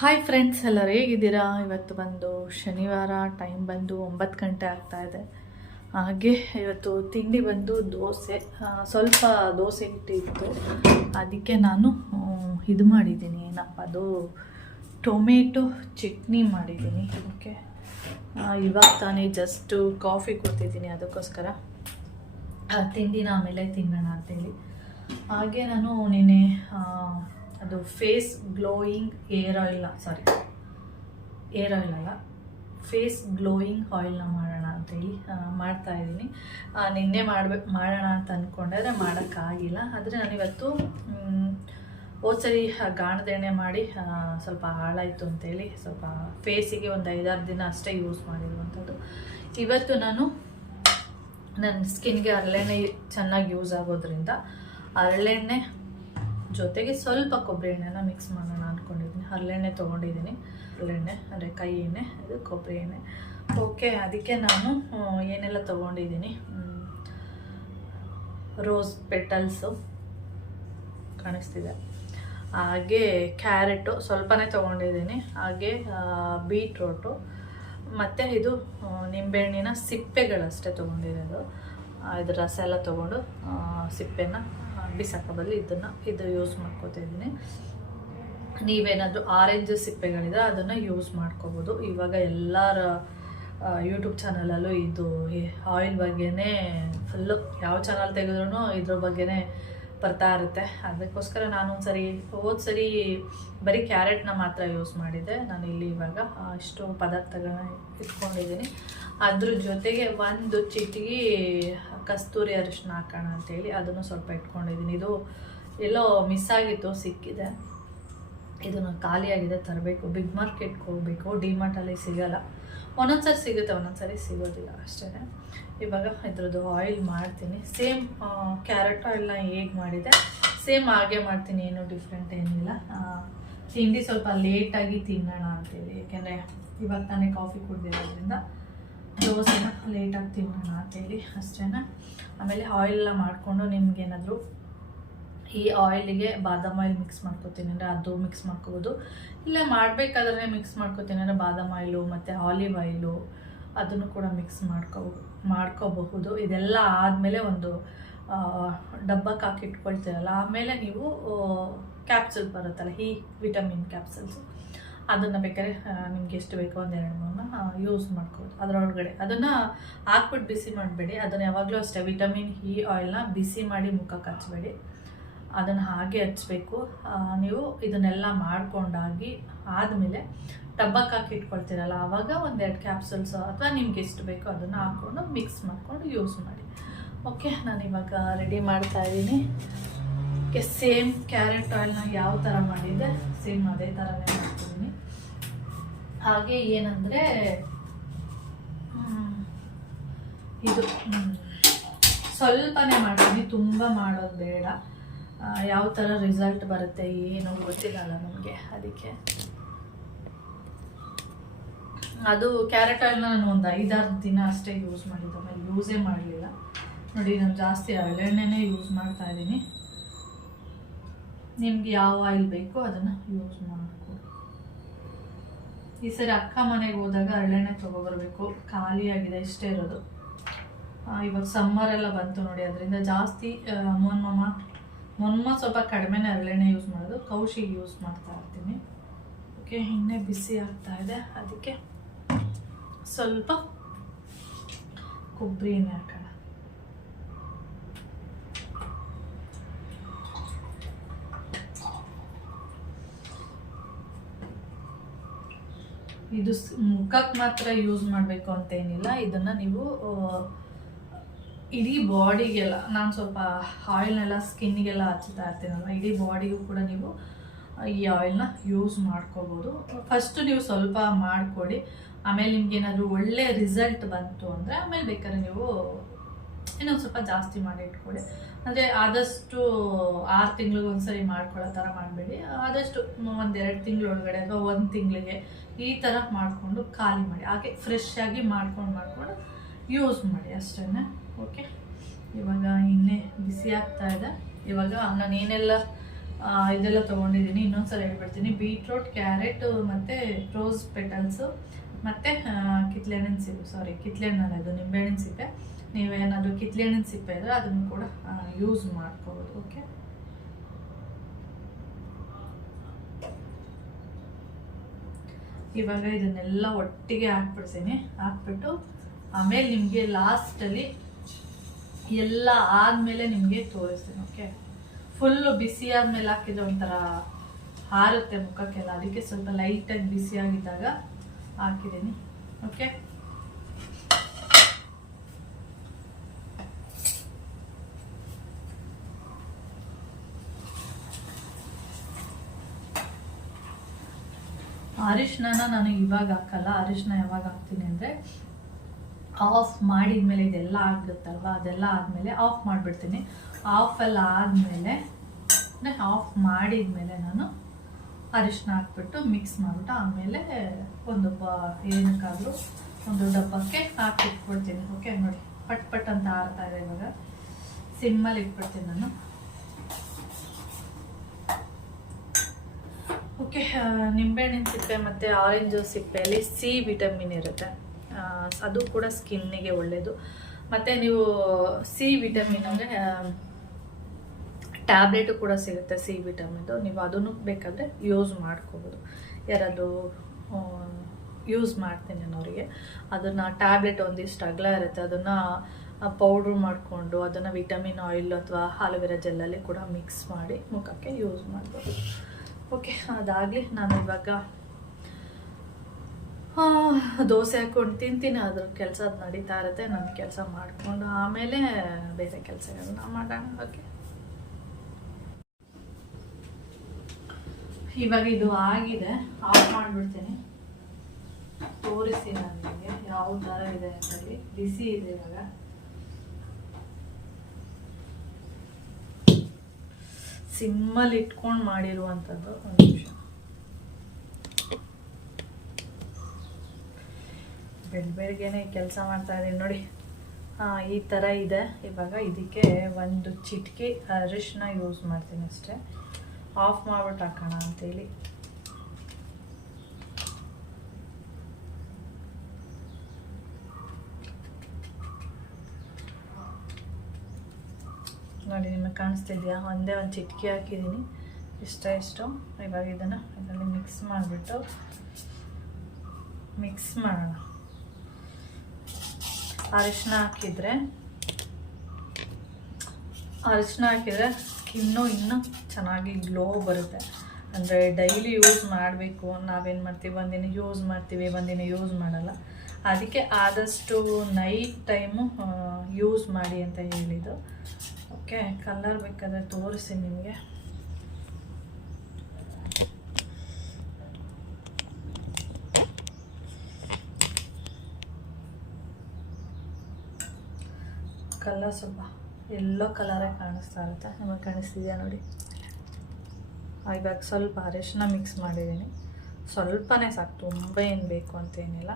Hi friends, ಎಲ್ಲರೂ ಹೇಗಿದ್ದೀರಾ? ಇವತ್ತು ಬಂದು ಶನಿವಾರ, ಟೈಮ್ ಬಂದು 9 ಗಂಟೆ ಆಗ್ತಾ ಇದೆ. ಹಾಗೆ ಇವತ್ತು ತಿಂಡಿ ಬಂದು ದೋಸೆ. ಸ್ವಲ್ಪ ದೋಸೆ ಹಿಟ್ಟಿತ್ತು, ಅದಕ್ಕೆ ನಾನು ಇದು ಮಾಡಿದ್ದೀನಿ. ಏನಪ್ಪ ಅದು, ಟೊಮೆಟೊ ಚಟ್ನಿ ಮಾಡಿದ್ದೀನಿ. ಓಕೆ, ಇವಾಗ ತಾನೇ ಜಸ್ಟು ಕಾಫಿ ಕೊಡ್ತಿದ್ದೀನಿ, ಅದಕ್ಕೋಸ್ಕರ ತಿಂಡಿನ ಆಮೇಲೆ ತಿನ್ನೋಣ ಅಂತೇಳಿ. ಹಾಗೆ ನಾನು ನಿನ್ನೆ ಅದು ಫೇಸ್ ಗ್ಲೋಯಿಂಗ್ ಏರ್ ಆಯಿಲ್ ಅಲ್ಲ, ಫೇಸ್ ಗ್ಲೋಯಿಂಗ್ ಆಯಿಲ್ನ ಮಾಡೋಣ ಅಂತೇಳಿ ಮಾಡ್ತಾಯಿದ್ದೀನಿ. ನಿನ್ನೆ ಮಾಡೋಣ ಅಂತ ಅಂದ್ಕೊಂಡ್ರೆ ಮಾಡೋಕ್ಕಾಗಿಲ್ಲ. ಆದರೆ ನಾನಿವತ್ತು ಹೋದ್ಸರಿ ಗಾಣದ ಎಣ್ಣೆ ಮಾಡಿ ಸ್ವಲ್ಪ ಹಾಳಾಯಿತು ಅಂತೇಳಿ ಸ್ವಲ್ಪ ಫೇಸಿಗೆ ಒಂದು 5-6 ದಿನ ಅಷ್ಟೇ ಯೂಸ್ ಮಾಡಿರುವಂಥದ್ದು. ಇವತ್ತು ನಾನು ನನ್ನ ಸ್ಕಿನ್ಗೆ ಹರಳೆಣ್ಣೆ ಚೆನ್ನಾಗಿ ಯೂಸ್ ಆಗೋದ್ರಿಂದ ಹರಳೆಣ್ಣೆ ಜೊತೆಗೆ ಸ್ವಲ್ಪ ಕೊಬ್ಬರಿ ಎಣ್ಣೆನ ಮಿಕ್ಸ್ ಮಾಡೋಣ ಅಂದ್ಕೊಂಡಿದ್ದೀನಿ. ಹರಳೆಣ್ಣೆ ತೊಗೊಂಡಿದ್ದೀನಿ, ಹರಳೆಣ್ಣೆ ಅಂದರೆ ಕೈ ಎಣ್ಣೆ, ಇದು ಕೊಬ್ಬರಿ ಎಣ್ಣೆ. ಓಕೆ, ಅದಕ್ಕೆ ನಾನು ಏನೆಲ್ಲ ತೊಗೊಂಡಿದ್ದೀನಿ, ರೋಸ್ ಪೆಟಲ್ಸು ಕಾಣಿಸ್ತಿದೆ, ಹಾಗೆ ಕ್ಯಾರೆಟು ಸ್ವಲ್ಪನೇ ತೊಗೊಂಡಿದ್ದೀನಿ, ಹಾಗೆ ಬೀಟ್ರೋಟು, ಮತ್ತು ಇದು ನಿಂಬೆಹಣ್ಣಿನ ಸಿಪ್ಪೆಗಳಷ್ಟೇ ತೊಗೊಂಡಿರೋದು. ಇದ್ರ ರಸ ಎಲ್ಲ ತೊಗೊಂಡು ಸಿಪ್ಪೆನ ಬಿಸಾಕೋ ಬದಲು ಇದು ಯೂಸ್ ಮಾಡ್ಕೋತಿದ್ದೀನಿ. ನೀವೇನಾದರೂ ಆರೆಂಜ್ ಸಿಪ್ಪೆಗಳಿದ್ರೆ ಅದನ್ನು ಯೂಸ್ ಮಾಡ್ಕೋಬೋದು. ಇವಾಗ ಎಲ್ಲರ ಯೂಟ್ಯೂಬ್ ಚಾನಲಲ್ಲೂ ಇದು ಆಯಿಲ್ ಬಗ್ಗೆನೇ ಫುಲ್ಲು, ಯಾವ ಚಾನಲ್ ತೆಗೆದ್ರೂ ಇದ್ರ ಬಗ್ಗೆನೇ ಬರ್ತಾ ಇರುತ್ತೆ. ಅದಕ್ಕೋಸ್ಕರ ಹೋದ ಸರಿ ಬರೀ ಕ್ಯಾರೆಟ್ನ ಮಾತ್ರ ಯೂಸ್ ಮಾಡಿದ್ದೆ. ನಾನು ಇಲ್ಲಿ ಇವಾಗ ಇಷ್ಟು ಪದಾರ್ಥಗಳನ್ನ ಇಟ್ಕೊಂಡಿದ್ದೀನಿ. ಅದ್ರ ಜೊತೆಗೆ ಒಂದು ಚಿಟಿಗೆ ಕಸ್ತೂರಿ ಅರಿಶಿನ ಹಾಕೋಣ ಅಂತೇಳಿ ಅದನ್ನು ಸ್ವಲ್ಪ ಇಟ್ಕೊಂಡಿದ್ದೀನಿ. ಇದು ಎಲ್ಲೋ ಮಿಸ್ ಆಗಿತ್ತು, ಸಿಕ್ಕಿದೆ. ಇದು ನಾನು ಖಾಲಿಯಾಗಿದೆ, ತರಬೇಕು. ಬಿಗ್ ಮಾರ್ಕೆಟ್ಗೆ ಹೋಗಬೇಕು, ಡಿಮಾರ್ಟಲ್ಲಿ ಸಿಗೋಲ್ಲ. ಒಂದೊಂದ್ಸರಿ ಸಿಗುತ್ತೆ, ಒಂದೊಂದ್ಸರಿ ಸಿಗೋದಿಲ್ಲ ಅಷ್ಟೇ. ಇವಾಗ ಇದ್ರದ್ದು ಆಯಿಲ್ ಮಾಡ್ತೀನಿ. ಸೇಮ್ ಕ್ಯಾರೆಟ್ ಆಯಿಲ್ನ ಹೇಗೆ ಮಾಡಿದೆ ಸೇಮ್ ಹಾಗೆ ಮಾಡ್ತೀನಿ, ಏನು ಡಿಫ್ರೆಂಟ್ ಏನಿಲ್ಲ. ತಿಂಡಿ ಸ್ವಲ್ಪ ಲೇಟಾಗಿ ತಿನ್ನೋಣ ಅಂತೇಳಿ, ಯಾಕೆಂದರೆ ಇವಾಗ ತಾನೇ ಕಾಫಿ ಕುಡಿದಿರೋದ್ರಿಂದ ದೋಸೆನ ಲೇಟಾಗಿ ತಿನ್ನೋಣ ಅಂತೇಳಿ ಅಷ್ಟೇ. ಆಮೇಲೆ ಆಯಿಲೆಲ್ಲ ಮಾಡಿಕೊಂಡು ನಿಮ್ಗೇನಾದರೂ ಈ ಆಯಿಲಿಗೆ ಬಾದಾಮ್ ಆಯಿಲ್ ಮಿಕ್ಸ್ ಮಾಡ್ಕೊತೀನಿ ಅಂದರೆ ಅದು ಮಿಕ್ಸ್ ಮಾಡ್ಕೋಬೋದು, ಇಲ್ಲ ಮಾಡಬೇಕಾದ್ರೆ ಮಿಕ್ಸ್ ಮಾಡ್ಕೊತೀನಿ ಅಂದರೆ ಬಾದಾಮ್ ಆಯಿಲು ಮತ್ತು ಆಲಿವ್ ಆಯಿಲು ಅದನ್ನು ಕೂಡ ಮಿಕ್ಸ್ ಮಾಡ್ಕೋಬಹುದು. ಇದೆಲ್ಲ ಆದಮೇಲೆ ಒಂದು ಡಬ್ಬಕ್ಕೆ ಹಾಕಿ ಇಟ್ಕೊಳ್ತೀರಲ್ಲ, ಆಮೇಲೆ ನೀವು ಕ್ಯಾಪ್ಸುಲ್ ಬರುತ್ತಲ್ಲ, ಈ ವಿಟಮಿನ್ ಕ್ಯಾಪ್ಸುಲ್ಸು, ಅದನ್ನು ಬೇಕಾದ್ರೆ ನಿಮ್ಗೆ ಎಷ್ಟು ಬೇಕೋ 1-2-3 ಯೂಸ್ ಮಾಡ್ಕೋಬೋದು. ಅದರೊಳಗಡೆ ಅದನ್ನು ಹಾಕ್ಬಿಟ್ಟು ಬಿಸಿ ಮಾಡಬೇಡಿ. ಅದನ್ನು ಯಾವಾಗಲೂ ಅಷ್ಟೇ ವಿಟಮಿನ್ ಇ ಆಯಿಲ್ನ ಬಿಸಿ ಮಾಡಿ ಮುಖಕ್ಕೆ ಹಚ್ಚಬೇಡಿ, ಅದನ್ನು ಹಾಗೆ ಹಚ್ಚಬೇಕು. ನೀವು ಇದನ್ನೆಲ್ಲ ಮಾಡ್ಕೊಂಡಾಗಿ ಆದಮೇಲೆ ಟಬ್ಬಕ್ಕೆ ಹಾಕಿ ಇಟ್ಕೊಳ್ತೀರಲ್ಲ, ಆವಾಗ 1-2 ಕ್ಯಾಪ್ಸುಲ್ಸ್ ಅಥವಾ ನಿಮ್ಗೆ ಎಷ್ಟು ಬೇಕೋ ಅದನ್ನು ಹಾಕ್ಕೊಂಡು ಮಿಕ್ಸ್ ಮಾಡಿಕೊಂಡು ಯೂಸ್ ಮಾಡಿ. ಓಕೆ, ನಾನಿವಾಗ ರೆಡಿ ಮಾಡ್ತಾಯಿದ್ದೀನಿ. ಓಕೆ, ಸೇಮ್ ಕ್ಯಾರೆಟ್ ಆಯಿಲ್ನ ಯಾವ ಥರ ಮಾಡಿದ್ದೆ ಸೇಮ್ ಅದೇ ಥರನೇ ಮಾಡ್ತಿದ್ದೀನಿ. ಹಾಗೆ ಏನಂದರೆ ಇದು ಸ್ವಲ್ಪನೇ ಮಾಡ್ತೀನಿ, ತುಂಬ ಮಾಡೋದು ಬೇಡ. ಯಾವ ಥರ ರಿಸಲ್ಟ್ ಬರುತ್ತೆ ಏನೋ ಗೊತ್ತಿಲ್ಲಲ್ಲ ನಮಗೆ, ಅದಕ್ಕೆ ಅದು ಕ್ಯಾರೆಟ್ ಆಯಿಲ್ನ ನಾನು ಒಂದು 5-6 ದಿನ ಅಷ್ಟೇ ಯೂಸ್ ಮಾಡಿದ್ದು, ಆಮೇಲೆ ಯೂಸೇ ಮಾಡಲಿಲ್ಲ. ನೋಡಿ, ನಾನು ಜಾಸ್ತಿ ಹರಳೆಣ್ಣೆನೇ ಯೂಸ್ ಮಾಡ್ತಾ ಇದ್ದೀನಿ. ನಿಮ್ಗೆ ಯಾವ ಆಯಿಲ್ ಬೇಕೋ ಅದನ್ನು ಯೂಸ್ ಮಾಡ್ಕೊ. ಈ ಸರಿ ಅಕ್ಕ ಮನೆಗೆ ಹೋದಾಗ ಹರಳೆಣ್ಣೆ ತೊಗೊಬರ್ಬೇಕು, ಖಾಲಿಯಾಗಿದೆ, ಇಷ್ಟೇ ಇರೋದು. ಇವಾಗ ಸಮ್ಮರೆಲ್ಲ ಬಂತು ನೋಡಿ, ಅದರಿಂದ ಜಾಸ್ತಿ ಮೊನ್ಮ ಸ್ವಲ್ಪ ಕಡಿಮೆನೇ ಹರಳೆಣ್ಣೆ ಯೂಸ್ ಮಾಡೋದು, ಕೌಶಿಗೆ ಯೂಸ್ ಮಾಡ್ತಾ ಇರ್ತೀನಿ. ಓಕೆ, ಎಣ್ಣೆ ಬಿಸಿ ಆಗ್ತಾ ಇದೆ, ಅದಕ್ಕೆ ಸ್ವಲ್ಪ ಕೊಬ್ಬರಿ ಎಣ್ಣೆ ಹಾಕೋಣ. ಇದು ಮುಖಕ್ಕೆ ಮಾತ್ರ ಯೂಸ್ ಮಾಡಬೇಕು ಅಂತ ಏನಿಲ್ಲ, ಇದನ್ನು ನೀವು ಇಡೀ ಬಾಡಿಗೆಲ್ಲ, ನಾನು ಸ್ವಲ್ಪ ಆಯಿಲ್ನೆಲ್ಲ ಸ್ಕಿನ್ನಿಗೆಲ್ಲ ಹಚ್ತಾ ಇರ್ತೀನಲ್ಲ, ಇಡೀ ಬಾಡಿಗೂ ಕೂಡ ನೀವು ಈ ಆಯಿಲ್ನ ಯೂಸ್ ಮಾಡ್ಕೋಬೋದು. ಫಸ್ಟು ನೀವು ಸ್ವಲ್ಪ ಮಾಡಿಕೊಡಿ, ಆಮೇಲೆ ನಿಮ್ಗೇನಾದರೂ ಒಳ್ಳೆ ರಿಸಲ್ಟ್ ಬಂತು ಅಂದರೆ ಆಮೇಲೆ ಬೇಕಾದ್ರೆ ನೀವು ಇನ್ನೊಂದು ಸ್ವಲ್ಪ ಜಾಸ್ತಿ ಮಾಡಿ ಇಟ್ಕೊಳ್ಳಿ. ಅಂದರೆ ಆದಷ್ಟು 6 ತಿಂಗಳಿಗೊಂದ್ಸರಿ ಮಾಡ್ಕೊಳ್ಳೋ ಥರ ಮಾಡಬೇಡಿ, ಆದಷ್ಟು 1-2 ತಿಂಗಳೊಳಗಡೆ ಅಥವಾ 1 ತಿಂಗಳಿಗೆ ಈ ಥರ ಮಾಡಿಕೊಂಡು ಖಾಲಿ ಮಾಡಿ, ಹಾಗೆ ಫ್ರೆಶ್ ಆಗಿ ಮಾಡ್ಕೊಂಡು ಯೂಸ್ ಮಾಡಿ ಅಷ್ಟೇ. ಓಕೆ, ಇವಾಗ ಎಣ್ಣೆ ಬಿಸಿ ಆಗ್ತಾ ಇದೆ. ಇವಾಗ ನಾನು ಏನೆಲ್ಲ ಇದೆಲ್ಲ ತೊಗೊಂಡಿದ್ದೀನಿ. ಇನ್ನೊಂದ್ಸಲ ಹೇಳ್ಬಿಡ್ತೀನಿ. ಬೀಟ್ರೋಟ್, ಕ್ಯಾರೆಟ್ ಮತ್ತು ರೋಸ್ ಪೆಟಲ್ಸು ಮತ್ತು ಕಿತ್ಳೆಹಣ್ಣಿನ ಸಿಪ್ಪೆ, ಕಿತ್ಳೆಹಣ್ಣು ಅದು ನಿಂಬೆಹಣ್ಣಿನ ಸಿಪ್ಪೆ. ನೀವೇನಾದರೂ ಕಿತ್ಳೆಹಣ್ಣಿನ ಸಿಪ್ಪೆ ಇದ್ದರೆ ಅದನ್ನು ಕೂಡ ಯೂಸ್ ಮಾಡ್ಕೋಬೋದು. ಓಕೆ, ಇವಾಗ ಇದನ್ನೆಲ್ಲ ಒಟ್ಟಿಗೆ ಹಾಕ್ಬಿಡ್ತೀನಿ. ಹಾಕ್ಬಿಟ್ಟು ಆಮೇಲೆ ನಿಮಗೆ ಲಾಸ್ಟಲ್ಲಿ ಎಲ್ಲ ಆದಮೇಲೆ ನಿಮಗೆ ತೋರಿಸ್ತೀನಿ. ಓಕೆ, ಫುಲ್ಲು ಬಿಸಿ ಆದಮೇಲೆ ಹಾಕಿದ್ರೆ ಒಂಥರ ಹಾರುತ್ತೆ ಮುಖಕ್ಕೆಲ್ಲ, ಅದಕ್ಕೆ ಸ್ವಲ್ಪ ಲೈಟಾಗಿ ಬಿಸಿಯಾಗಿದ್ದಾಗ ಹಾಕಿದ್ದೀನಿ. ಓಕೆ, ಅರಿಶಿನ ನಾನು ಇವಾಗ ಹಾಕಲ್ಲ. ಅರಿಶಿನ ಯಾವಾಗ ಹಾಕ್ತೀನಿ ಅಂದರೆ ಆಫ್ ಮಾಡಿದ್ಮೇಲೆ, ಇದೆಲ್ಲ ಆಗುತ್ತಲ್ವ, ಅದೆಲ್ಲ ಆದಮೇಲೆ ಆಫ್ ಮಾಡಿಬಿಡ್ತೀನಿ. ಆಫೆಲ್ಲ ಆದಮೇಲೆ ಆಫ್ ಮಾಡಿದ್ಮೇಲೆ ನಾನು ಅರಿಶಿನ ಹಾಕ್ಬಿಟ್ಟು ಮಿಕ್ಸ್ ಮಾಡಿಬಿಟ್ಟು ಆಮೇಲೆ ಒಂದು ಏನಕ್ಕಾದರೂ ಒಂದು ಡಬ್ಬಕ್ಕೆ ಹಾಕಿಟ್ಬಿಡ್ತೀನಿ. ಓಕೆ, ನೋಡಿ ಪಟ್ ಪಟ್ ಅಂತ ಆರ್ತಾ ಇದೆ. ಇವಾಗ ಸಿಮ್ಮಲ್ಲಿ ಇಟ್ಬಿಡ್ತೀನಿ ನಾನು. ಓಕೆ, ನಿಂಬೆಹಣ್ಣಿನ ಸಿಪ್ಪೆ ಮತ್ತು ಆರೆಂಜ್ ಸಿಪ್ಪೆಯಲ್ಲಿ ಸಿ ವಿಟಮಿನ್ ಇರುತ್ತೆ. ಅದು ಕೂಡ ಸ್ಕಿನ್ನಿಗೆ ಒಳ್ಳೆಯದು. ಮತ್ತು ನೀವು ಸಿ ವಿಟಮಿನ್ ಅಂದರೆ ಟ್ಯಾಬ್ಲೆಟು ಕೂಡ ಸಿಗುತ್ತೆ ಸಿ ವಿಟಮಿನ್ದು. ನೀವು ಅದನ್ನು ಬೇಕಾದರೆ ಯೂಸ್ ಮಾಡ್ಕೋಬೋದು. ಯಾರಾದರೂ ಯೂಸ್ ಮಾಡ್ತೀನಿ ಅನ್ನೋರಿಗೆ ಅದನ್ನು ಟ್ಯಾಬ್ಲೆಟ್ ಒಂದಿಷ್ಟು ಅಗಲ ಇರುತ್ತೆ, ಅದನ್ನು ಪೌಡ್ರ್ ಮಾಡಿಕೊಂಡು ಅದನ್ನು ವಿಟಮಿನ್ ಆಯಿಲ್ ಅಥವಾ ಆಲೋವೆರಾ ಜೆಲ್ಲಲ್ಲಿ ಕೂಡ ಮಿಕ್ಸ್ ಮಾಡಿ ಮುಖಕ್ಕೆ ಯೂಸ್ ಮಾಡ್ಬೋದು. ಓಕೆ, ಅದಾಗಲಿ ನಾನು ಇವಾಗ ದೋಸೆ ಹಾಕ್ಕೊಂಡು ತಿಂತೀನಿ. ಅದ್ರ ಕೆಲಸ ಅದು ನಡೀತಾ ಇರುತ್ತೆ. ನನ್ನ ಕೆಲಸ ಮಾಡಿಕೊಂಡು ಆಮೇಲೆ ಬೇರೆ ಕೆಲಸಗಳನ್ನ ಮಾಡೋಣ. ಓಕೆ, ಇವಾಗ ಇದು ಆಗಿದೆ, ಆಫ್ ಮಾಡಿಬಿಡ್ತೀನಿ. ತೋರಿಸಿ ನನಗೆ ಯಾವ ಥರ ಇದೆ ಅಂತೇಳಿ. ಬಿಸಿ ಇದೆ ಇವಾಗ. ಸಿಮ್ಮಲ್ಲಿ ಇಟ್ಕೊಂಡು ಮಾಡಿರುವಂಥದ್ದು. ಒಂದು ನಿಮಿಷ, ಬೆಳಗ್ಗೆನೆ ಕೆಲಸ ಮಾಡ್ತಾ ಇದ್ದೀನಿ ನೋಡಿ. ಈ ಥರ ಇದೆ. ಇವಾಗ ಇದಕ್ಕೆ ಒಂದು ಚಿಟಿಕೆ ಅರಿಶಿನ ಯೂಸ್ ಮಾಡ್ತೀನಿ ಅಷ್ಟೇ. ಆಫ್ ಮಾಡ್ಬಿಟ್ಟು ಹಾಕೋಣ ಅಂತೇಳಿ. ನೋಡಿ, ನಿಮಗೆ ಕಾಣಿಸ್ತಿದ್ಯಾ? ಒಂದೇ ಒಂದು ಚಿಟಿಕೆ ಹಾಕಿದ್ದೀನಿ, ಇಷ್ಟು. ಇವಾಗ ಇದನ್ನು ಇದರಲ್ಲಿ ಮಿಕ್ಸ್ ಮಾಡಿಬಿಟ್ಟು ಮಿಕ್ಸ್ ಮಾಡೋಣ. ಅರಿಶಿನ ಹಾಕಿದರೆ ಸ್ಕಿನ್ನು ಇನ್ನೂ ಚೆನ್ನಾಗಿ ಗ್ಲೋ ಬರುತ್ತೆ. ಅಂದರೆ ಡೈಲಿ ಯೂಸ್ ಮಾಡಬೇಕು. ನಾವೇನು ಮಾಡ್ತೀವಿ, ಒಂದಿನ ಯೂಸ್ ಮಾಡ್ತೀವಿ, ಒಂದಿನ ಯೂಸ್ ಮಾಡಲ್ಲ. ಅದಕ್ಕೆ ಆದಷ್ಟು ನೈಟ್ ಟೈಮು ಯೂಸ್ ಮಾಡಿ ಅಂತ ಹೇಳಿದ್ದು. ಓಕೆ, ಕಲರ್ ಬೇಕಾದರೆ ತೋರಿಸಿ ನಿಮಗೆ. ಕಲರ್ ಸ್ವಲ್ಪ ಎಲ್ಲೋ ಕಲರೇ ಕಾಣಿಸ್ತಾ ಇರುತ್ತೆ. ನಮಗೆ ಕಾಣಿಸ್ತಿದೆಯಾ ನೋಡಿ. ಇವಾಗ ಸ್ವಲ್ಪ ಅರಿಶಿನ ಮಿಕ್ಸ್ ಮಾಡಿದ್ದೀನಿ. ಸ್ವಲ್ಪನೇ ಸಾಕು, ತುಂಬ ಏನು ಬೇಕು ಅಂತೇನಿಲ್ಲ.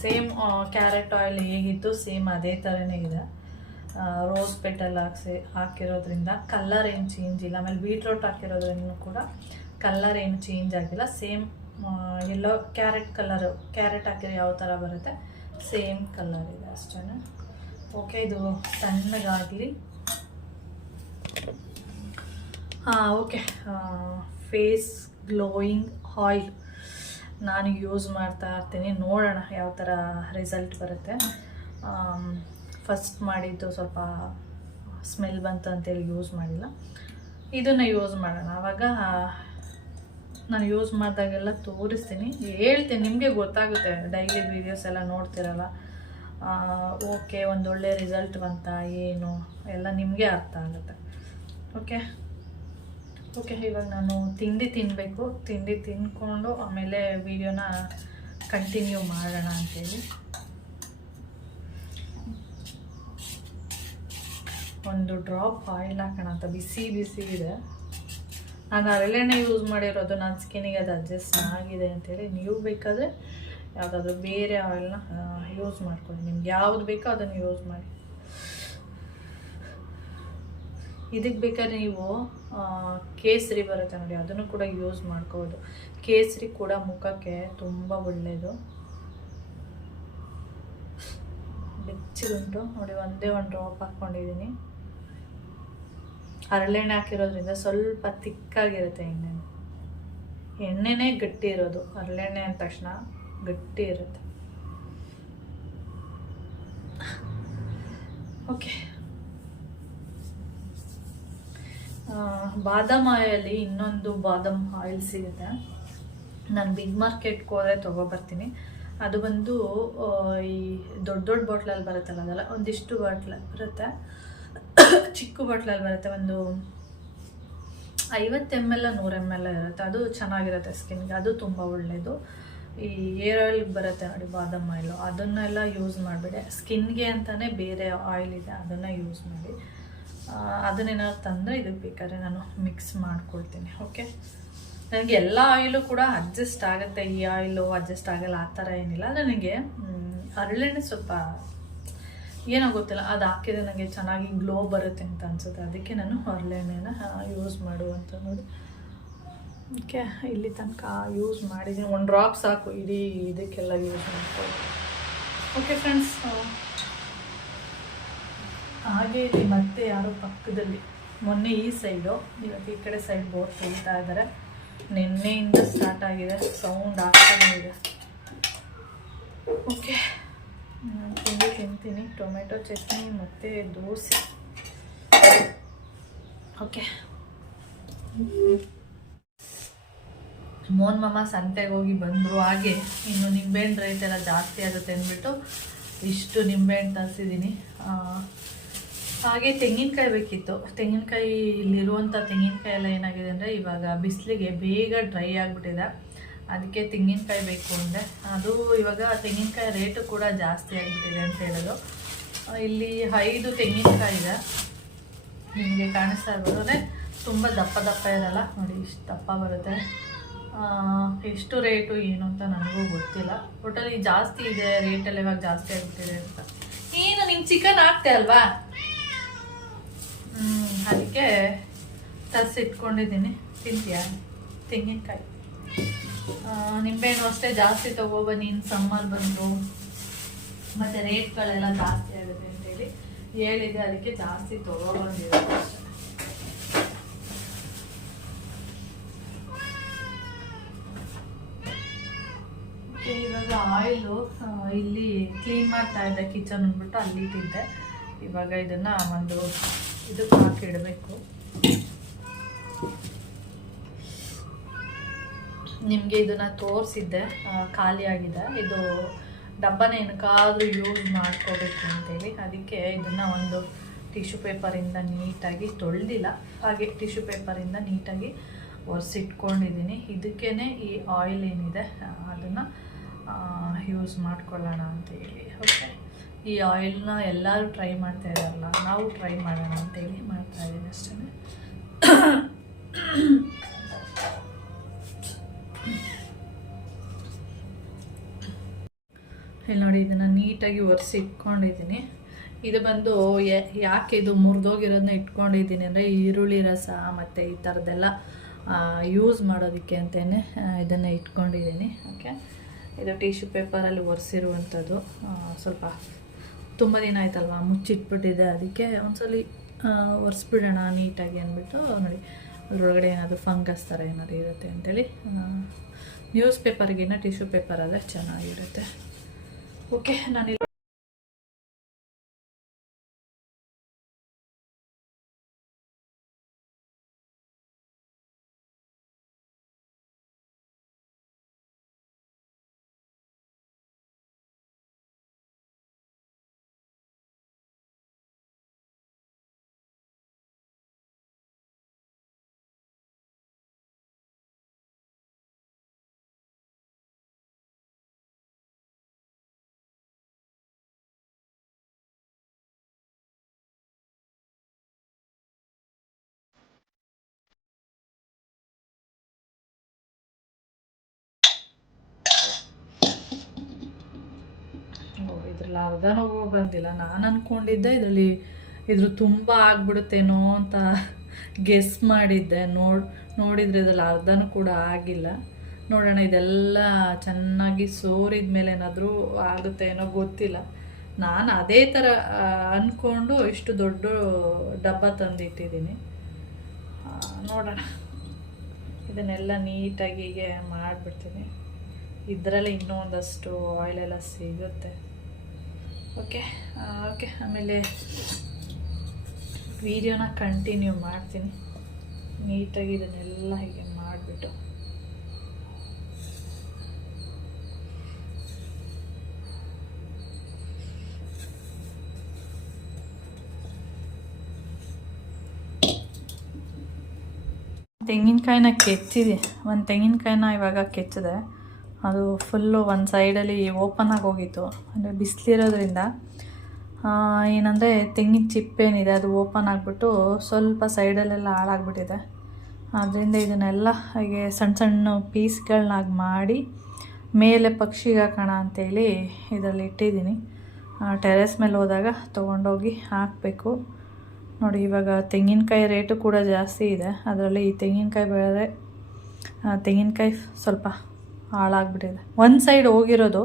ಸೇಮ್ ಕ್ಯಾರೆಟ್ ಆಯಿಲ್ ಹೇಗಿತ್ತು ಸೇಮ್ ಅದೇ ಥರನೇ ಇದೆ. ರೋಸ್ ಪೆಟಲ್ ಹಾಕಿರೋದ್ರಿಂದ ಕಲರ್ ಏನು ಚೇಂಜ್ ಇಲ್ಲ. ಆಮೇಲೆ ಬೀಟ್ರೋಟ್ ಹಾಕಿರೋದ್ರಿಂದ ಕೂಡ ಕಲರ್ ಏನು ಚೇಂಜ್ ಆಗಿಲ್ಲ. ಸೇಮ್ ಎಲ್ಲೋ ಕ್ಯಾರೆಟ್ ಹಾಕಿರೋ ಯಾವ ಥರ ಬರುತ್ತೆ ಸೇಮ್ ಕಲರ್ ಇದೆ ಅಷ್ಟೇ. ಓಕೆ, ಇದು ತಣ್ಣಗಾಗಲಿ. ಓಕೆ, ಫೇಸ್ ಗ್ಲೋಯಿಂಗ್ ಆಯಿಲ್ ನಾನು ಯೂಸ್ ಮಾಡ್ತಾ ಇರ್ತೀನಿ. ನೋಡೋಣ ಯಾವ ಥರ ರಿಸಲ್ಟ್ ಬರುತ್ತೆ. ಫಸ್ಟ್ ಮಾಡಿದ್ದು ಸ್ವಲ್ಪ ಸ್ಮೆಲ್ ಬಂತು ಅಂತೇಳಿ ಯೂಸ್ ಮಾಡಿಲ್ಲ. ಇದನ್ನು ಯೂಸ್ ಮಾಡೋಣ. ಆವಾಗ ನಾನು ಯೂಸ್ ಮಾಡಿದಾಗೆಲ್ಲ ತೋರಿಸ್ತೀನಿ, ಹೇಳ್ತೀನಿ, ನಿಮಗೆ ಗೊತ್ತಾಗುತ್ತೆ. ಡೈಲಿ ವೀಡಿಯೋಸ್ ಎಲ್ಲ ನೋಡ್ತಿರಲ್ಲ. ಓಕೆ, ಒಂದೊಳ್ಳೆ ರಿಸಲ್ಟ್ ಬಂತ ಏನು ಎಲ್ಲ ನಿಮಗೆ ಅರ್ಥ ಆಗುತ್ತೆ. ಓಕೆ, ಇವಾಗ ನಾನು ತಿಂಡಿ ತಿನ್ನಬೇಕು. ತಿಂಡಿ ತಿಂದ್ಕೊಂಡು ಆಮೇಲೆ ವೀಡಿಯೋನ ಕಂಟಿನ್ಯೂ ಮಾಡೋಣ ಅಂತೇಳಿ. ಒಂದು ಡ್ರಾಪ್ ಆಯಿಲ್ ಹಾಕೋಣ ಅಂತ. ಬಿಸಿ ಇದೆ. ನಾನು ಹರಳೆಣ್ಣೆ ಯೂಸ್ ಮಾಡಿರೋದು, ನನ್ನ ಸ್ಕಿನ್ನಿಗೆ ಅದು ಅಡ್ಜಸ್ಟ್ ಆಗಿದೆ ಅಂತೇಳಿ. ನೀವು ಬೇಕಾದರೆ ಯಾವುದಾದ್ರೂ ಬೇರೆ ಆಯಿಲ್ನ ಯೂಸ್ ಮಾಡ್ಕೊಳ್ಳಿ. ನಿಮ್ಗೆ ಯಾವುದು ಬೇಕೋ ಅದನ್ನು ಯೂಸ್ ಮಾಡಿ. ಇದಕ್ಕೆ ಬೇಕಾದ್ರೆ ನೀವು ಕೇಸರಿ ಬರುತ್ತೆ ನೋಡಿ, ಅದನ್ನು ಕೂಡ ಯೂಸ್ ಮಾಡ್ಕೋಬೋದು. ಕೇಸರಿ ಕೂಡ ಮುಖಕ್ಕೆ ತುಂಬ ಒಳ್ಳೆಯದು. ಬೆಚ್ಚಗುಂಟು ನೋಡಿ, ಒಂದೇ ಒಂದು ಡ್ರಾಪ್ ಹಾಕ್ಕೊಂಡಿದ್ದೀನಿ. ಹರಳೆಣ್ಣೆ ಹಾಕಿರೋದ್ರಿಂದ ಸ್ವಲ್ಪ ತಿಕ್ಕಾಗಿರುತ್ತೆ ಎಣ್ಣೆನೇ ಗಟ್ಟಿ ಇರೋದು. ಹರಳೆಣ್ಣೆ ಅಂದ ತಕ್ಷಣ ಗಟ್ಟಿ ಇರುತ್ತೆ. ಓಕೆ, ಬಾದಾಮ್ ಆಯಿಲಲ್ಲಿ ಇನ್ನೊಂದು ಬಾದಾಮ್ ಆಯಿಲ್ ಸಿಗುತ್ತೆ. ನಾನು ಬಿಗ್ ಮಾರ್ಕೆಟ್ಗೆ ಹೋದರೆ ತೊಗೊಬರ್ತೀನಿ. ಅದು ಬಂದು ಈ ದೊಡ್ಡ ದೊಡ್ಡ ಬಾಟ್ಲಲ್ಲಿ ಬರುತ್ತಲ್ಲ, ಅದೆಲ್ಲ ಒಂದಿಷ್ಟು ಬಾಟ್ಲ ಬರುತ್ತೆ. ಚಿಕ್ಕ ಬಾಟ್ಲಲ್ಲಿ ಬರುತ್ತೆ, ಒಂದು 50 ml 100 ml ಇರುತ್ತೆ. ಅದು ಚೆನ್ನಾಗಿರುತ್ತೆ ಸ್ಕಿನ್ಗೆ, ಅದು ತುಂಬ ಒಳ್ಳೆಯದು. ಈ ಏರ್ ಆಯಿಲ್ಗೆ ಬರುತ್ತೆ ನೋಡಿ ಬಾದಾಮ್ ಆಯಿಲು, ಅದನ್ನೆಲ್ಲ ಯೂಸ್ ಮಾಡಿಬಿಡಿ. ಸ್ಕಿನ್ಗೆ ಅಂತಲೇ ಬೇರೆ ಆಯಿಲ್ ಇದೆ, ಅದನ್ನು ಯೂಸ್ ಮಾಡಿ. ಅದನ್ನೇನಾದ್ರು ತಂದರೆ ಇದಕ್ಕೆ ಬೇಕಾದ್ರೆ ನಾನು ಮಿಕ್ಸ್ ಮಾಡ್ಕೊಳ್ತೀನಿ. ಓಕೆ, ನನಗೆ ಎಲ್ಲ ಆಯಿಲು ಕೂಡ ಅಡ್ಜಸ್ಟ್ ಆಗುತ್ತೆ. ಈ ಆಯಿಲು ಅಡ್ಜಸ್ಟ್ ಆಗಲ್ಲ ಆ ಥರ ಏನಿಲ್ಲ. ನನಗೆ ಹರಳೆಣ್ಣೆ ಸ್ವಲ್ಪ ಏನೋ ಗೊತ್ತಿಲ್ಲ, ಅದು ಹಾಕಿದ್ರೆ ನನಗೆ ಚೆನ್ನಾಗಿ ಗ್ಲೋ ಬರುತ್ತೆ ಅಂತ ಅನಿಸುತ್ತೆ. ಅದಕ್ಕೆ ನಾನು ಹರಳೆಣ್ಣೆನ ಯೂಸ್ ಮಾಡುವಂಥ ನೋಡಿ. ಓಕೆ, ಇಲ್ಲಿ ತನಕ ಯೂಸ್ ಮಾಡಿದ್ದೀನಿ. 1 ಡ್ರಾಪ್ ಸಾಕು, ಇಡೀ ಇದಕ್ಕೆಲ್ಲ ಯೂಸ್ ಮಾಡ್ಕೊಳ್ಳಿ. ಓಕೆ ಫ್ರೆಂಡ್ಸ್, ಹಾಗೆ ಇಲ್ಲಿ ಮತ್ತೆ ಯಾರೋ ಪಕ್ಕದಲ್ಲಿ ಮೊನ್ನೆ ಈ ಸೈಡು, ಇವತ್ತು ಈ ಕಡೆ ಸೈಡ್ ಬೋರ್ ತೆಗಿತಾ ಇದ್ದಾರೆ. ನಿನ್ನೆಯಿಂದ ಸ್ಟಾರ್ಟ್ ಆಗಿದೆ, ಸೌಂಡ್ ಆಗ್ತಾನೆ ಇದೆ. ಓಕೆ, ತಿಂತೀನಿ ಟೊಮೆಟೊ ಚಟ್ನಿ ಮತ್ತು ದೋಸೆ. ಓಕೆ, ಮೋಹನ್ ಮಾಮ ಸಂತೆಗೆ ಹೋಗಿ ಬಂದರು. ಹಾಗೆ ಇನ್ನು ನಿಂಬೆಹಣ್ಣು ರೇಟ್ ಎಲ್ಲ ಜಾಸ್ತಿ ಆಗುತ್ತೆ ಅಂದ್ಬಿಟ್ಟು ಇಷ್ಟು ನಿಂಬೆಹಣ್ಣು ತರಿಸಿದ್ದೀನಿ. ಹಾಗೆ ತೆಂಗಿನಕಾಯಿ ಬೇಕಿತ್ತು. ತೆಂಗಿನಕಾಯಿ ಇಲ್ಲಿರುವಂಥ ತೆಂಗಿನಕಾಯಿ ಎಲ್ಲ ಏನಾಗಿದೆ ಅಂದರೆ ಇವಾಗ ಬಿಸಿಲಿಗೆ ಬೇಗ ಡ್ರೈ ಆಗಿಬಿಟ್ಟಿದೆ. ಅದಕ್ಕೆ ತೆಂಗಿನಕಾಯಿ ಬೇಕು ಅಂದರೆ ಅದು ಇವಾಗ ತೆಂಗಿನಕಾಯಿ ರೇಟು ಕೂಡ ಜಾಸ್ತಿ ಆಗಿಬಿಟ್ಟಿದೆ ಅಂತ ಹೇಳೋದು. ಇಲ್ಲಿ 5 ತೆಂಗಿನಕಾಯಿ ಇದೆ, ನಿಮಗೆ ಕಾಣಿಸ್ತಾ ಇರ್ಬೋದು. ಅಂದರೆ ತುಂಬ ದಪ್ಪ ದಪ್ಪ ಇರಲ್ಲ ನೋಡಿ, ಇಷ್ಟು ದಪ್ಪ ಬರುತ್ತೆ. ಎಷ್ಟು ರೇಟು ಏನು ಅಂತ ನನಗೂ ಗೊತ್ತಿಲ್ಲ. ಒಟ್ಟಲ್ಲಿ ಜಾಸ್ತಿ ಇದೆ ರೇಟಲ್ಲಿ, ಇವಾಗ ಜಾಸ್ತಿ ಆಗಿಬಿಟ್ಟಿದೆ ಅಂತ. ಏನು ನಿಂಗೆ ಚಿಕನ್ ಆಗ್ತೆ ಅಲ್ವಾ? ಅದಕ್ಕೆ ತರಿಸಿಟ್ಕೊಂಡಿದ್ದೀನಿ. ತಿಂತೀಯಾ ತೆಂಗಿನಕಾಯಿ? ನಿಂಬೆಹಣ್ಣು ಅಷ್ಟೇ ಜಾಸ್ತಿ ತೊಗೊಬನ್ನಿ, ಇನ್ನು ಸಮ್ಮರ್ ಬಂದು ಮತ್ತು ರೇಟ್ಗಳೆಲ್ಲ ಜಾಸ್ತಿ ಆಗುತ್ತೆ ಅಂತೇಳಿ ಹೇಳಿದೆ. ಅದಕ್ಕೆ ಜಾಸ್ತಿ ತೊಗೊಬಂದಿರೋದು ಅಷ್ಟೇ. ಇವಾಗ ಆಯಿಲು ಇಲ್ಲಿ ಕ್ಲೀನ್ ಮಾಡ್ತಾ ಇದ್ದೆ, ಕಿಚನ್ ಅಂದ್ಬಿಟ್ಟು ಅಲ್ಲಿ ಇಟ್ಟಿದ್ದೆ. ಇವಾಗ ಇದನ್ನು ಒಂದು ಇದಕ್ಕೆ ಹಾಕಿಡಬೇಕು. ನಿಮಗೆ ಇದನ್ನು ತೋರಿಸಿದ್ದೆ, ಖಾಲಿಯಾಗಿದೆ. ಇದು ಡಬ್ಬನ ಏನಕ್ಕಾದರೂ ಯೂಸ್ ಮಾಡ್ಕೋಬೇಕು ಅಂತೇಳಿ ಅದಕ್ಕೆ ಇದನ್ನು ಒಂದು ಟಿಶ್ಯೂ ಪೇಪರಿಂದ ನೀಟಾಗಿ ತೊಳೆದಿಲ್ಲ, ಹಾಗೆ ಟಿಶ್ಯೂ ಪೇಪರಿಂದ ನೀಟಾಗಿ ಒರೆಸಿಟ್ಕೊಂಡಿದ್ದೀನಿ. ಇದಕ್ಕೇ ಈ ಆಯಿಲ್ ಏನಿದೆ ಅದನ್ನು ಯೂಸ್ ಮಾಡ್ಕೊಳ್ಳೋಣ ಅಂತೇಳಿ. ಓಕೆ, ಈ ಆಯಿಲ್ನ ಎಲ್ಲರೂ ಟ್ರೈ ಮಾಡ್ತಾ ಇದ್ದಾರಲ್ಲ, ನಾವು ಟ್ರೈ ಮಾಡೋಣ ಅಂತೇಳಿ ಮಾಡ್ತಾಯಿದ್ದೀನಿ ಅಷ್ಟೇ. ಇಲ್ಲಿ ನೋಡಿ, ಇದನ್ನು ನೀಟಾಗಿ ಒರೆಸಿ ಇಟ್ಕೊಂಡಿದ್ದೀನಿ. ಇದು ಬಂದು ಯಾಕೆ ಇದು ಮುರಿದೋಗಿರೋದನ್ನ ಇಟ್ಕೊಂಡಿದ್ದೀನಿ ಅಂದರೆ ಈರುಳ್ಳಿ ರಸ ಮತ್ತು ಈ ಥರದ್ದೆಲ್ಲ ಯೂಸ್ ಮಾಡೋದಕ್ಕೆ ಅಂತಲೇ ಇದನ್ನು ಇಟ್ಕೊಂಡಿದ್ದೀನಿ. ಓಕೆ, ಇದು ಟಿಶ್ಯೂ ಪೇಪರಲ್ಲಿ ಒರೆಸಿರುವಂಥದ್ದು. ಸ್ವಲ್ಪ ತುಂಬ ದಿನ ಆಯ್ತಲ್ವ, ಮುಚ್ಚಿಟ್ಬಿಟ್ಟಿದೆ. ಅದಕ್ಕೆ ಒಂದ್ಸಲಿ ಒರೆಸ್ಬಿಡೋಣ ನೀಟಾಗಿ ಅಂದ್ಬಿಟ್ಟು ನೋಡಿ, ಅದರೊಳಗಡೆ ಏನಾದರೂ ಫಂಗಸ್ ಥರ ಏನಾದರೂ ಇರುತ್ತೆ ಅಂಥೇಳಿ. ನ್ಯೂಸ್ ಪೇಪರ್ಗಿನ್ನ ಟಿಶ್ಯೂ ಪೇಪರ್ ಆದರೆ ಚೆನ್ನಾಗಿರುತ್ತೆ. ಓಕೆ, ನಾನಿಲ್ಲಿ ಇದ್ರಲ್ಲಿ ಅರ್ಧ ನೋವು ಬಂದಿಲ್ಲ. ನಾನು ಅಂದ್ಕೊಂಡಿದ್ದೆ ಇದರಲ್ಲಿ ಇದ್ರ ತುಂಬ ಆಗ್ಬಿಡುತ್ತೇನೋ ಅಂತ ಗೆಸ್ ಮಾಡಿದ್ದೆ. ನೋಡಿದ್ರೆ ಇದ್ರಲ್ಲಿ ಅರ್ಧನೂ ಕೂಡ ಆಗಿಲ್ಲ. ನೋಡೋಣ, ಇದೆಲ್ಲ ಚೆನ್ನಾಗಿ ಸೋರಿದ ಮೇಲೆ ಏನಾದರೂ ಆಗುತ್ತೆ ಏನೋ ಗೊತ್ತಿಲ್ಲ. ನಾನು ಅದೇ ಥರ ಅಂದ್ಕೊಂಡು ಇಷ್ಟು ದೊಡ್ಡ ಡಬ್ಬ ತಂದಿಟ್ಟಿದ್ದೀನಿ. ನೋಡೋಣ, ಇದನ್ನೆಲ್ಲ ನೀಟಾಗಿ ಹೀಗೆ ಮಾಡಿಬಿಡ್ತೀನಿ. ಇದರಲ್ಲಿ ಇನ್ನೂ ಒಂದಷ್ಟು ಆಯಿಲೆಲ್ಲ ಸಿಗುತ್ತೆ. ಓಕೆ, ಆಮೇಲೆ ವಿಡಿಯೋನ ಕಂಟಿನ್ಯೂ ಮಾಡ್ತೀನಿ. ನೀಟಾಗಿ ಇದನ್ನೆಲ್ಲ ಹೀಗೆ ಮಾಡಿಬಿಟ್ಟು ತೆಂಗಿನಕಾಯಿನ ಕೆತ್ತಿದೆ. ಒಂದು ತೆಂಗಿನಕಾಯಿನ ಇವಾಗ ಕೆತ್ತಿದೆ. ಅದು ಫುಲ್ಲು ಒಂದು ಸೈಡಲ್ಲಿ ಓಪನ್ ಆಗಿ ಹೋಗಿತ್ತು. ಅಂದರೆ ಬಿಸಿಲಿರೋದ್ರಿಂದ ಏನಂದರೆ ತೆಂಗಿನ ಚಿಪ್ಪೇನಿದೆ ಅದು ಓಪನ್ ಆಗಿಬಿಟ್ಟು ಸ್ವಲ್ಪ ಸೈಡಲ್ಲೆಲ್ಲ ಹಾಳಾಗ್ಬಿಟ್ಟಿದೆ. ಆದ್ದರಿಂದ ಇದನ್ನೆಲ್ಲ ಹಾಗೆ ಸಣ್ಣ ಸಣ್ಣ ಪೀಸ್ಗಳನ್ನಾಗಿ ಮಾಡಿ ಮೇಲೆ ಪಕ್ಷಿಗೆ ಹಾಕೋಣ ಅಂಥೇಳಿ ಇದರಲ್ಲಿ ಇಟ್ಟಿದ್ದೀನಿ. ಟೆರೆಸ್ ಮೇಲೆ ಹೋದಾಗ ತೊಗೊಂಡೋಗಿ ಹಾಕಬೇಕು. ನೋಡಿ, ಇವಾಗ ತೆಂಗಿನಕಾಯಿ ರೇಟು ಕೂಡ ಜಾಸ್ತಿ ಇದೆ. ಅದರಲ್ಲಿ ಈ ತೆಂಗಿನಕಾಯಿ ಬೆಳೆದ್ರೆ ತೆಂಗಿನಕಾಯಿ ಸ್ವಲ್ಪ ಹಾಳಾಗ್ಬಿಟ್ಟಿದೆ. ಒಂದು ಸೈಡ್ ಹೋಗಿರೋದು,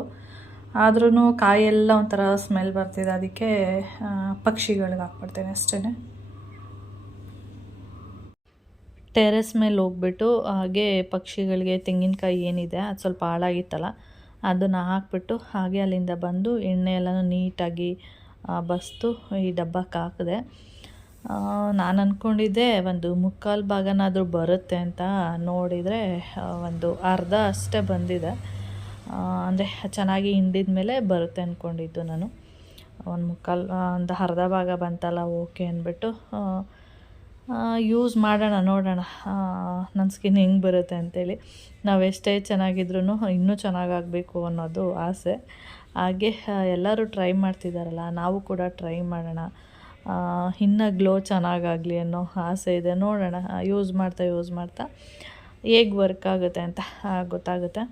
ಆದ್ರೂ ಕಾಯೆಲ್ಲ ಒಂಥರ ಸ್ಮೆಲ್ ಬರ್ತಿದೆ. ಅದಕ್ಕೆ ಪಕ್ಷಿಗಳಿಗೆ ಹಾಕ್ಬಿಡ್ತೇನೆ ಅಷ್ಟೇ. ಟೆರೆಸ್ ಮೇಲೆ ಹೋಗ್ಬಿಟ್ಟು ಹಾಗೆ ಪಕ್ಷಿಗಳಿಗೆ ತೆಂಗಿನಕಾಯಿ ಏನಿದೆ ಅದು ಸ್ವಲ್ಪ ಹಾಳಾಗಿತ್ತಲ್ಲ ಅದನ್ನು ಹಾಕ್ಬಿಟ್ಟು ಹಾಗೆ ಅಲ್ಲಿಂದ ಬಂದು ಎಣ್ಣೆ ಎಲ್ಲನೂ ನೀಟಾಗಿ ಬಸ್ತು ಈ ಡಬ್ಬಕ್ಕೆ ಹಾಕಿದೆ. ನಾನು ಅಂದ್ಕೊಂಡಿದ್ದೆ ಒಂದು 3/4 ಭಾಗನಾದರೂ ಬರುತ್ತೆ ಅಂತ. ನೋಡಿದರೆ ಒಂದು ಅರ್ಧ ಅಷ್ಟೇ ಬಂದಿದೆ. ಅಂದರೆ ಚೆನ್ನಾಗಿ ಹಿಂಡಿದ ಮೇಲೆ ಬರುತ್ತೆ ಅಂದ್ಕೊಂಡಿದ್ದು ನಾನು. ಒಂದು ಅರ್ಧ ಭಾಗ ಬಂತಲ್ಲ, ಓಕೆ ಅಂದ್ಬಿಟ್ಟು ಯೂಸ್ ಮಾಡೋಣ, ನೋಡೋಣ ನನ್ನ ಸ್ಕಿನ್ ಹೆಂಗೆ ಬರುತ್ತೆ ಅಂಥೇಳಿ. ನಾವು ಎಷ್ಟೇ ಚೆನ್ನಾಗಿದ್ರೂ ಇನ್ನೂ ಚೆನ್ನಾಗಾಗಬೇಕು ಅನ್ನೋದು ಆಸೆ. ಹಾಗೆ ಎಲ್ಲರೂ ಟ್ರೈ ಮಾಡ್ತಿದ್ದಾರಲ್ಲ, ನಾವು ಕೂಡ ಟ್ರೈ ಮಾಡೋಣ, ಇನ್ನೂ ಗ್ಲೋ ಚೆನ್ನಾಗಾಗಲಿ ಅನ್ನೋ ಆಸೆ ಇದೆ. ನೋಡೋಣ, ಯೂಸ್ ಮಾಡ್ತಾ ಹೇಗೆ ವರ್ಕ್ ಆಗುತ್ತೆ ಅಂತ ಗೊತ್ತಾಗುತ್ತೆ.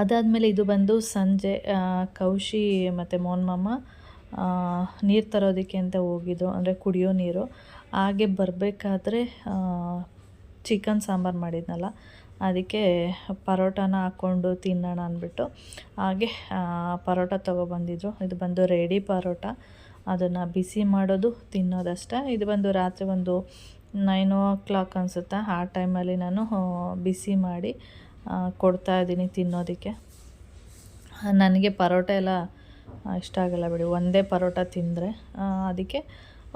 ಅದಾದಮೇಲೆ ಇದು ಬಂದು ಸಂಜೆ ಕೌಶಿ ಮತ್ತು ಮೋಹನ್ ಮಾಮ ನೀರು ತರೋದಕ್ಕೆ ಅಂತ ಹೋಗಿದ್ದು, ಅಂದರೆ ಕುಡಿಯೋ ನೀರು. ಹಾಗೆ ಬರಬೇಕಾದ್ರೆ ಚಿಕನ್ ಸಾಂಬಾರು ಮಾಡಿದ್ನಲ್ಲ, ಅದಕ್ಕೆ ಪರೋಟಾನ ಹಾಕ್ಕೊಂಡು ತಿನ್ನೋಣ ಅಂದ್ಬಿಟ್ಟು ಹಾಗೆ ಪರೋಟ ತೊಗೊಬಂದಿದ್ರು. ಇದು ಬಂದು ರೆಡಿ ಪರೋಟ. ಅದನ್ನು ಬಿಸಿ ಮಾಡೋದು, ತಿನ್ನೋದಷ್ಟೇ. ಇದು ಬಂದು ರಾತ್ರಿ ಒಂದು 9 o'clock ಅನಿಸುತ್ತೆ. ಆ ಟೈಮಲ್ಲಿ ನಾನು ಬಿಸಿ ಮಾಡಿ ಕೊಡ್ತಾಯಿದ್ದೀನಿ ತಿನ್ನೋದಕ್ಕೆ. ನನಗೆ ಪರೋಟ ಎಲ್ಲ ಇಷ್ಟ ಆಗಲ್ಲ ಬಿಡಿ, ಒಂದೇ ಪರೋಟ ತಿಂದರೆ. ಅದಕ್ಕೆ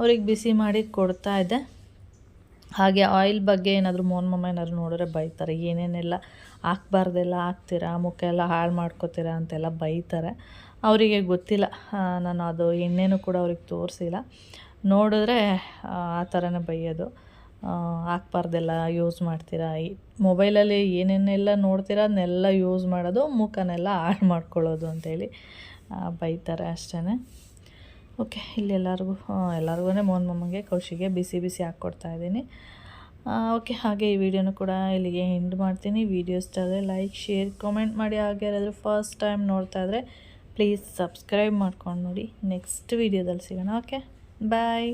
ಅವ್ರಿಗೆ ಬಿಸಿ ಮಾಡಿ ಕೊಡ್ತಾಯಿದ್ದೆ. ಹಾಗೆ ಆಯಿಲ್ ಬಗ್ಗೆ ಏನಾದರೂ ಮೋಹನ್ ಮಾಮ ಏನಾದರೂ ನೋಡಿದ್ರೆ ಬೈತಾರೆ. ಏನೇನೆಲ್ಲ ಹಾಕ್ಬಾರ್ದೆಲ್ಲ ಹಾಕ್ತೀರಾ, ಮುಖ ಎಲ್ಲ ಹಾಳು ಮಾಡ್ಕೋತೀರಾ ಅಂತೆಲ್ಲ ಬೈತಾರೆ. ಅವರಿಗೆ ಗೊತ್ತಿಲ್ಲ, ನಾನು ಅದು ಎಣ್ಣೆನೂ ಕೂಡ ಅವ್ರಿಗೆ ತೋರಿಸಿಲ್ಲ. ನೋಡಿದ್ರೆ ಆ ಥರನೇ ಬೈಯೋದು. ಹಾಕ್ಬಾರ್ದೆಲ್ಲ ಯೂಸ್ ಮಾಡ್ತೀರಾ, ಮೊಬೈಲಲ್ಲಿ ಏನೇನೆಲ್ಲ ನೋಡ್ತೀರಾ ಅದನ್ನೆಲ್ಲ ಯೂಸ್ ಮಾಡೋದು, ಮುಖನೆಲ್ಲ ಹಾಳು ಮಾಡ್ಕೊಳ್ಳೋದು ಅಂತೇಳಿ ಬೈತಾರೆ ಅಷ್ಟೇ. ಓಕೆ, ಇಲ್ಲಿ ಎಲ್ಲರಿಗೂ ಮೋಹನ್ ಮಾಮಗೆ ಕೌಶಿಗೆ ಬಿಸಿ ಹಾಕ್ಕೊಡ್ತಾಯಿದ್ದೀನಿ. ಓಕೆ, ಹಾಗೆ ಈ ವಿಡಿಯೋನು ಕೂಡ ಇಲ್ಲಿಗೆ ಎಂಡ್ ಮಾಡ್ತೀನಿ. ವಿಡಿಯೋ ಇಷ್ಟ ಆದರೆ ಲೈಕ್, ಶೇರ್, ಕಾಮೆಂಟ್ ಮಾಡಿ. ಹಾಗೆ ಯಾರಾದರೂ ಫಸ್ಟ್ ಟೈಮ್ ನೋಡ್ತಾ ಇದ್ದರೆ ಪ್ಲೀಸ್ ಸಬ್ಸ್ಕ್ರೈಬ್ ಮಾಡ್ಕೊಂಡು ನೋಡಿ. ನೆಕ್ಸ್ಟ್ ವಿಡಿಯೋದಲ್ಲಿ ಸಿಗೋಣ. ಓಕೆ, ಬಾಯ್.